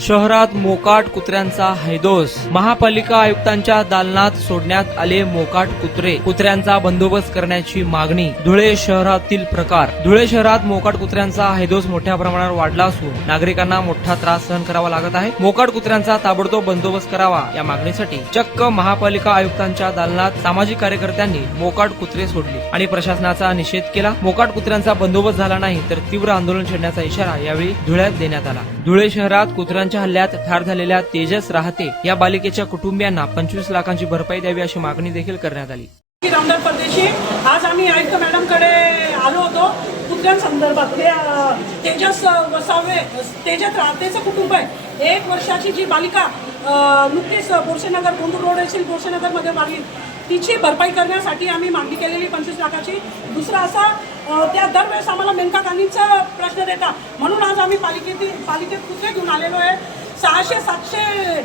शहरात मोकाट कुत्र्यांचा हैदोस। महापालिका आयुक्तांच्या दालनात सोडण्यात आले मोकाट कुत्रे। कुत्र्यांचा बंदोबस्त करण्याची मागणी। धुळे शहरातील प्रकार। धुळे शहरात मोकाट कुत्र्यांचा हैदोस मोठ्या प्रमाणावर वाढला असून नागरिकांना मोठा त्रास सहन करावा लागत आहे। मोकाट कुत्र्यांचा ताबडतोब बंदोबस्त करावा या मागणीसाठी चक्क महापालिका आयुक्तांच्या दालनात सामाजिक कार्यकर्त्यांनी मोकाट कुत्रे सोडली आणि प्रशासनाचा निषेध केला। मोकाट कुत्र्यांचा बंदोबस्त झाला नाही तर तीव्र आंदोलन छेडण्याचा इशारा यावेळी धुळ्यात देण्यात आला। धुळे शहरात कुत्र्यांच्या हल्ल्यात ठार झालेल्या तेजस राहते या बालिकेच्या कुटुंबियांना 25 लाखांची भरपाई द्यावी अशी मागणी देखील करण्यात आली। रामदार परदेशी आज आम्ही आयुक्त मॅडमकडे आलो होतो कुत्र्यांसंदर्भात। हे तेजस वसावे तेजस राहतेचं कुटुंब आहे। 1 वर्षाची जी बालिका नुकतीच बोरसेनगर गोंदूर रोड येथील बोरसेनगरमध्ये वाढली, तिची भरपाई करण्यासाठी आम्ही मागणी केलेली 25 लाखाची। दुसरा असा त्या दरवेळेस आम्हाला मेनका गांधींचा प्रश्न देता, म्हणून आज आम्ही पालिकेत कुत्रे घेऊन आलेलो आहे। 600-700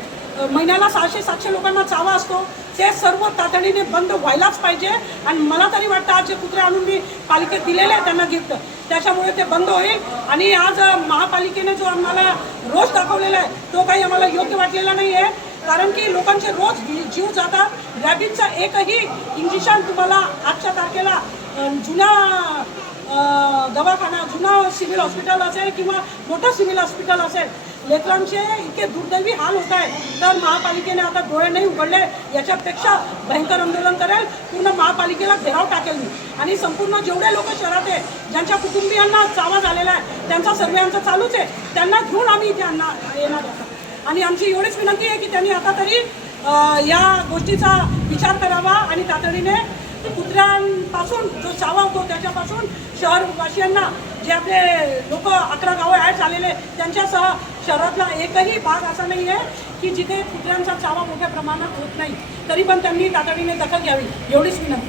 महिन्याला 600-700 लोकांना चावा असतो, ते सर्व तातडीने बंद व्हायलाच पाहिजे। आणि मला तरी वाटतं आज जे कुत्रे आणून मी पालिकेत दिलेले आहे त्यांना गिफ्ट, त्याच्यामुळे ते बंद होईल। आणि आज महापालिकेने जो आम्हाला रोष दाखवलेला आहे तो काही आम्हाला योग्य वाटलेला नाही आहे, कारण की लोकांचे रोज जीव जातात। रॅबिजचा एकही इंजेक्शन तुम्हाला आजच्या तारखेला जुन्या दवाखाना, जुना सिव्हिल हॉस्पिटल असेल किंवा मोठं सिव्हिल हॉस्पिटल असेल, लेकरांचे इतके दुर्दैवी हाल होत आहे। तर महापालिकेने आता डोळे नाही उघडले याच्यापेक्षा भयंकर आंदोलन करेल, पूर्ण महापालिकेला घेराव टाकेल मी। आणि संपूर्ण जेवढे लोक शहरात आहे ज्यांच्या कुटुंबियांना चावा झालेला आहे त्यांचा सर्वे आमचा चालूच आहे, त्यांना घेऊन आम्ही इथे येणार आहोत। आणि आमची एवढीच विनंती आहे की त्यांनी आता तरी या गोष्टीचा विचार करावा आणि तातडीने कुत्र्यांपासून जो चावा होतो त्याच्यापासून शहरवासियांना, जे आपले लोक 11 गावं ॲड झालेले त्यांच्यासह शहरातला एकही भाग असा नाही आहे की जिथे कुत्र्यांचा चावा मोठ्या प्रमाणात होत नाही, तरी पण त्यांनी तातडीने दखल घ्यावी एवढीच विनंती।